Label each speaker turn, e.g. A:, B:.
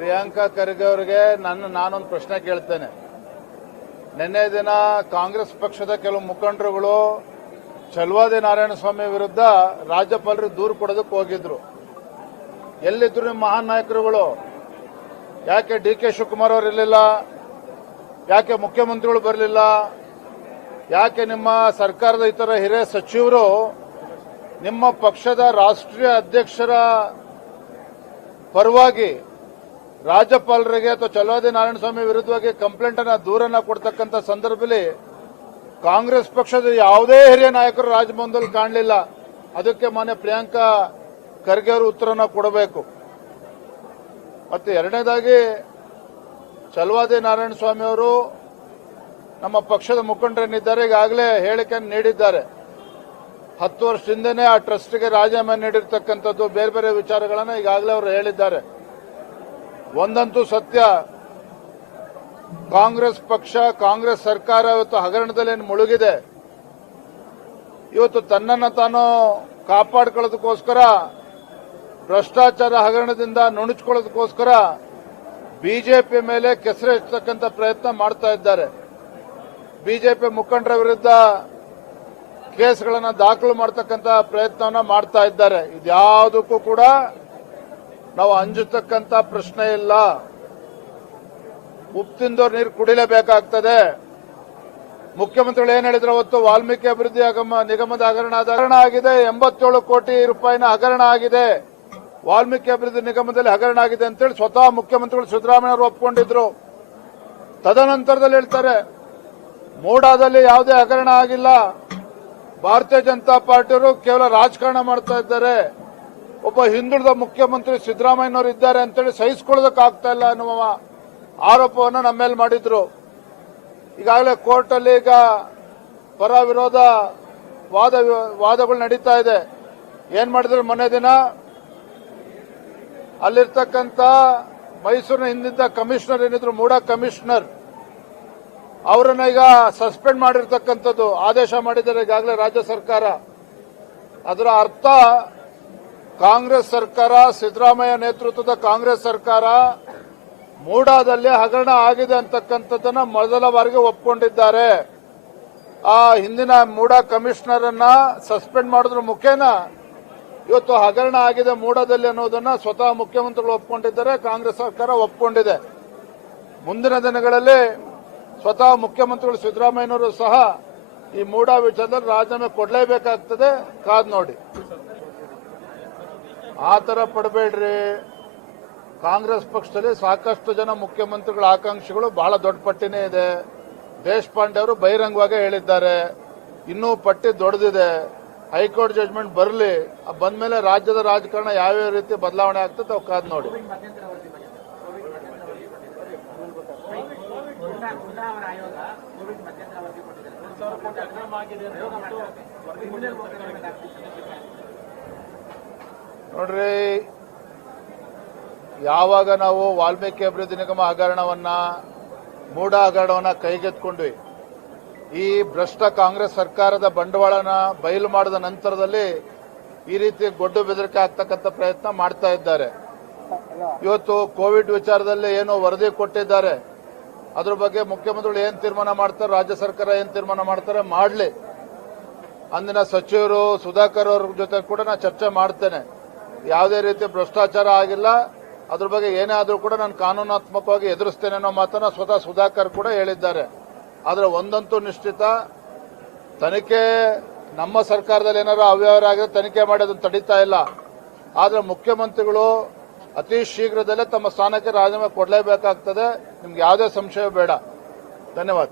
A: ಪ್ರಿಯಾಂಕಾ ಖರ್ಗೆ ಅವರಿಗೆ ನನ್ನ ನಾನೊಂದು ಪ್ರಶ್ನೆ ಕೇಳ್ತೇನೆ. ನಿನ್ನೆ ದಿನ ಕಾಂಗ್ರೆಸ್ ಪಕ್ಷದ ಕೆಲವು ಮುಖಂಡರುಗಳು ಚಲವಾದಿ ನಾರಾಯಣಸ್ವಾಮಿ ವಿರುದ್ಧ ರಾಜ್ಯಪಾಲರು ದೂರು ಕೊಡೋದಕ್ಕೆ ಹೋಗಿದ್ರು. ಎಲ್ಲಿದ್ರು ನಿಮ್ಮ ಮಹಾನ್ ನಾಯಕರುಗಳು? ಯಾಕೆ ಡಿ ಕೆ ಶಿವಕುಮಾರ್ ಅವರು ಇರಲಿಲ್ಲ? ಯಾಕೆ ಮುಖ್ಯಮಂತ್ರಿಗಳು ಬರಲಿಲ್ಲ? ಯಾಕೆ ನಿಮ್ಮ ಸರ್ಕಾರದ ಇತರ ಹಿರಿಯ ಸಚಿವರು ನಿಮ್ಮ ಪಕ್ಷದ ರಾಷ್ಟ್ರೀಯ ಅಧ್ಯಕ್ಷರ ಪರವಾಗಿ ರಾಜ್ಯಪಾಲರಿಗೆ ಅಥವಾ ನಾರಾಯಣ ನಾರಾಯಣಸ್ವಾಮಿ ವಿರುದ್ಧವಾಗಿ ಕಂಪ್ಲೇಂಟ್ ಅನ್ನ ದೂರನ್ನ ಕೊಡ್ತಕ್ಕಂಥ ಸಂದರ್ಭದಲ್ಲಿ ಕಾಂಗ್ರೆಸ್ ಪಕ್ಷದ ಯಾವುದೇ ಹಿರಿಯ ನಾಯಕರು ರಾಜಭವನದಲ್ಲಿ ಕಾಣಲಿಲ್ಲ. ಅದಕ್ಕೆ ಮಾನ್ಯ ಪ್ರಿಯಾಂಕಾ ಖರ್ಗೆ ಅವರು ಉತ್ತರನ ಕೊಡಬೇಕು. ಮತ್ತೆ ಎರಡನೇದಾಗಿ ನಾರಾಯಣ ಸ್ವಾಮಿ ಅವರು ನಮ್ಮ ಪಕ್ಷದ ಮುಖಂಡರೇನಿದ್ದಾರೆ ಈಗಾಗಲೇ ಹೇಳಿಕೆಯನ್ನು ನೀಡಿದ್ದಾರೆ. ಹತ್ತು ವರ್ಷದಿಂದನೇ ಆ ಟ್ರಸ್ಟ್ಗೆ ರಾಜೀನಾಮೆ ನೀಡಿರ್ತಕ್ಕಂಥದ್ದು ಬೇರೆ ಬೇರೆ ವಿಚಾರಗಳನ್ನು ಈಗಾಗಲೇ ಅವರು ಹೇಳಿದ್ದಾರೆ. ಒಂದಂತೂ ಸತ್ಯ. ಕಾಂಗ್ರೆಸ್ ಪಕ್ಷ, ಕಾಂಗ್ರೆಸ್ ಸರ್ಕಾರ ಇವತ್ತು ಹಗರಣದಲ್ಲಿ ಮುಳುಗಿದೆ. ಇವತ್ತು ತನ್ನನ್ನು ತಾನು ಕಾಪಾಡ್ಕೊಳ್ಳೋದಕ್ಕೋಸ್ಕರ, ಭ್ರಷ್ಟಾಚಾರ ಹಗರಣದಿಂದ ನುಣುಚ್ಕೊಳ್ಳೋದಕ್ಕೋಸ್ಕರ ಬಿಜೆಪಿ ಮೇಲೆ ಕೆಸರೆಚ್ಚತಕ್ಕಂಥ ಪ್ರಯತ್ನ ಮಾಡ್ತಾ ಇದ್ದಾರೆ. ಬಿಜೆಪಿ ಮುಖಂಡರ ವಿರುದ್ಧ ಕೇಸ್ಗಳನ್ನು ದಾಖಲು ಮಾಡ್ತಕ್ಕಂಥ ಪ್ರಯತ್ನವನ್ನ ಮಾಡ್ತಾ ಇದ್ದಾರೆ. ಇದ್ಯಾವುದಕ್ಕೂ ಕೂಡ ನಾವು ಅಂಜತಕ್ಕಂಥ ಪ್ರಶ್ನೆ ಇಲ್ಲ. ಉಪ್ಪು ನೀರು ಕುಡಿಲೇಬೇಕಾಗ್ತದೆ. ಮುಖ್ಯಮಂತ್ರಿಗಳು ಏನ್ ಹೇಳಿದ್ರು ಅವತ್ತು? ವಾಲ್ಮೀಕಿ ಅಭಿವೃದ್ಧಿ ನಿಗಮದ ಹಗರಣ ಹಗರಣ ಆಗಿದೆ. ಎಂಬತ್ತೇಳು ಕೋಟಿ ರೂಪಾಯಿನ ಹಗರಣ ಆಗಿದೆ. ವಾಲ್ಮೀಕಿ ಅಭಿವೃದ್ಧಿ ನಿಗಮದಲ್ಲಿ ಹಗರಣ ಆಗಿದೆ ಅಂತೇಳಿ ಸ್ವತಃ ಮುಖ್ಯಮಂತ್ರಿಗಳು ಸಿದ್ದರಾಮಯ್ಯ ಅವರು ಒಪ್ಕೊಂಡಿದ್ರು. ತದನಂತರದಲ್ಲಿ ಹೇಳ್ತಾರೆ, ಮೂಡಾದಲ್ಲಿ ಯಾವುದೇ ಹಗರಣ ಆಗಿಲ್ಲ. ಭಾರತೀಯ ಜನತಾ ಪಾರ್ಟಿಯವರು ಕೇವಲ ರಾಜಕಾರಣ ಮಾಡ್ತಾ ಇದ್ದಾರೆ. ಒಬ್ಬ ಹಿಂದುಳಿದ ಮುಖ್ಯಮಂತ್ರಿ ಸಿದ್ದರಾಮಯ್ಯನವರು ಇದ್ದಾರೆ ಅಂತೇಳಿ ಸಹಿಸಿಕೊಳ್ಳೋದಕ್ಕಾಗ್ತಾ ಇಲ್ಲ ಅನ್ನುವ ಆರೋಪವನ್ನು ನಮ್ಮ ಮೇಲೆ ಮಾಡಿದ್ರು. ಈಗಾಗಲೇ ಕೋರ್ಟಲ್ಲಿ ಈಗ ಪರ ವಿರೋಧ ವಾದ ವಾದಗಳು ನಡೀತಾ ಇದೆ. ಏನ್ ಮಾಡಿದ್ರು ಮೊನ್ನೆ ದಿನ? ಅಲ್ಲಿರ್ತಕ್ಕಂಥ ಮೈಸೂರಿನ ಹಿಂದಿದ್ದ ಕಮಿಷನರ್ ಏನಿದ್ರು? MUDA commissioner. ಅವರನ್ನ ಈಗ ಸಸ್ಪೆಂಡ್ ಮಾಡಿರ್ತಕ್ಕಂಥದ್ದು ಆದೇಶ ಮಾಡಿದ್ದಾರೆ ಈಗಾಗಲೇ ರಾಜ್ಯ ಸರ್ಕಾರ. ಅದರ ಅರ್ಥ ಕಾಂಗ್ರೆಸ್ ಸರ್ಕಾರ, ಸಿದ್ದರಾಮಯ್ಯ ನೇತೃತ್ವದ ಕಾಂಗ್ರೆಸ್ ಸರ್ಕಾರ ಮೂಡಾದಲ್ಲಿ ಹಗರಣ ಆಗಿದೆ ಅಂತಕ್ಕಂಥದ್ದನ್ನ ಮೊದಲ ಬಾರಿಗೆ ಒಪ್ಕೊಂಡಿದ್ದಾರೆ. ಆ ಹಿಂದಿನ ಮೂಡಾ ಕಮಿಷನರ್ ಅನ್ನ ಸಸ್ಪೆಂಡ್ ಮಾಡಿದ್ರು ಮುಖೇನ. ಇವತ್ತು ಹಗರಣ ಆಗಿದೆ ಮೂಡಾದಲ್ಲಿ ಅನ್ನೋದನ್ನ ಸ್ವತಃ ಮುಖ್ಯಮಂತ್ರಿಗಳು ಒಪ್ಕೊಂಡಿದ್ದಾರೆ, ಕಾಂಗ್ರೆಸ್ ಸರ್ಕಾರ ಒಪ್ಕೊಂಡಿದೆ. ಮುಂದಿನ ದಿನಗಳಲ್ಲಿ ಸ್ವತಃ ಮುಖ್ಯಮಂತ್ರಿಗಳು ಸಿದ್ದರಾಮಯ್ಯನವರು ಸಹ ಈ ಮೂಡಾ ವಿಚಾರದಲ್ಲಿ ರಾಜೀನಾಮೆ ಕೊಡಲೇಬೇಕಾಗ್ತದೆ. ಕಾದ್ ನೋಡಿ. ಆ ಥರ ಪಡಬೇಡ್ರಿ. ಕಾಂಗ್ರೆಸ್ ಪಕ್ಷದಲ್ಲಿ ಸಾಕಷ್ಟು ಜನ ಮುಖ್ಯಮಂತ್ರಿಗಳ ಆಕಾಂಕ್ಷಿಗಳು ಬಹಳ ದೊಡ್ಡ ಪಟ್ಟಿನೇ ಇದೆ. ದೇಶಪಾಂಡೆ ಅವರು ಬಹಿರಂಗವಾಗಿ ಹೇಳಿದ್ದಾರೆ. ಇನ್ನೂ ಪಟ್ಟಿ ದೊಡ್ಡದಿದೆ. ಹೈಕೋರ್ಟ್ ಜಜ್ಮೆಂಟ್ ಬರಲಿ. ಬಂದ ಮೇಲೆ ರಾಜ್ಯದ ರಾಜಕಾರಣ ಯಾವ್ಯಾವ ರೀತಿ ಬದಲಾವಣೆ ಆಗ್ತದೆ ಅವು ಕಾದ್ ನೋಡಿ. ನೋಡ್ರಿ, ಯಾವಾಗ ನಾವು ವಾಲ್ಮೀಕಿ ಅಭಿವೃದ್ಧಿ ನಿಗಮ ಹಗರಣವನ್ನ, ಮೂಢ ಹಗರಣವನ್ನ ಕೈಗೆತ್ಕೊಂಡ್ವಿ, ಈ ಭ್ರಷ್ಟ ಕಾಂಗ್ರೆಸ್ ಸರ್ಕಾರದ ಬಂಡವಾಳನ ಬಯಲು ಮಾಡಿದ ನಂತರದಲ್ಲಿ ಈ ರೀತಿ ಗೊಡ್ಡು ಬೆದರಿಕೆ ಆಗ್ತಕ್ಕಂಥ ಪ್ರಯತ್ನ ಮಾಡ್ತಾ ಇದ್ದಾರೆ. ಇವತ್ತು ಕೋವಿಡ್ ವಿಚಾರದಲ್ಲಿ ಏನು ವರದಿ ಕೊಟ್ಟಿದ್ದಾರೆ. ಅದ್ರ ಬಗ್ಗೆ ಮುಖ್ಯಮಂತ್ರಿಗಳು ಏನು ತೀರ್ಮಾನ ಮಾಡ್ತಾರೆ, ರಾಜ್ಯ ಸರ್ಕಾರ ಏನು ತೀರ್ಮಾನ ಮಾಡ್ತಾರೆ ಮಾಡಲಿ. ಅಂದಿನ ಸಚಿವರು ಸುಧಾಕರ್ ಅವ್ರ ಜೊತೆ ಕೂಡ ನಾನು ಚರ್ಚೆ ಮಾಡ್ತೇನೆ. ಯಾವುದೇ ರೀತಿ ಭ್ರಷ್ಟಾಚಾರ ಆಗಿಲ್ಲ. ಅದ್ರ ಬಗ್ಗೆ ಏನೇ ಆದರೂ ಕೂಡ ನಾನು ಕಾನೂನಾತ್ಮಕವಾಗಿ ಎದುರಿಸ್ತೇನೆ ಅನ್ನೋ ಮಾತನ್ನ ಸ್ವತಃ ಸುಧಾಕರ್ ಕೂಡ ಹೇಳಿದ್ದಾರೆ. ಆದರೆ ಒಂದಂತೂ ನಿಶ್ಚಿತ, ತನಿಖೆ ನಮ್ಮ ಸರ್ಕಾರದಲ್ಲಿ ಏನಾದ್ರು ಅವ್ಯವಹಾರ ಆಗಿದೆ ತನಿಖೆ ಮಾಡಿ ಅದನ್ನು ತಡೀತಾ ಇಲ್ಲ. ಆದರೆ ಮುಖ್ಯಮಂತ್ರಿಗಳು ಅತಿ ಶೀಘ್ರದಲ್ಲೇ ತಮ್ಮ ಸ್ಥಾನಕ್ಕೆ ರಾಜೀನಾಮೆ ಕೊಡಲೇಬೇಕಾಗ್ತದೆ. ನಿಮ್ಗೆ ಯಾವುದೇ ಸಂಶಯ ಬೇಡ. ಧನ್ಯವಾದ.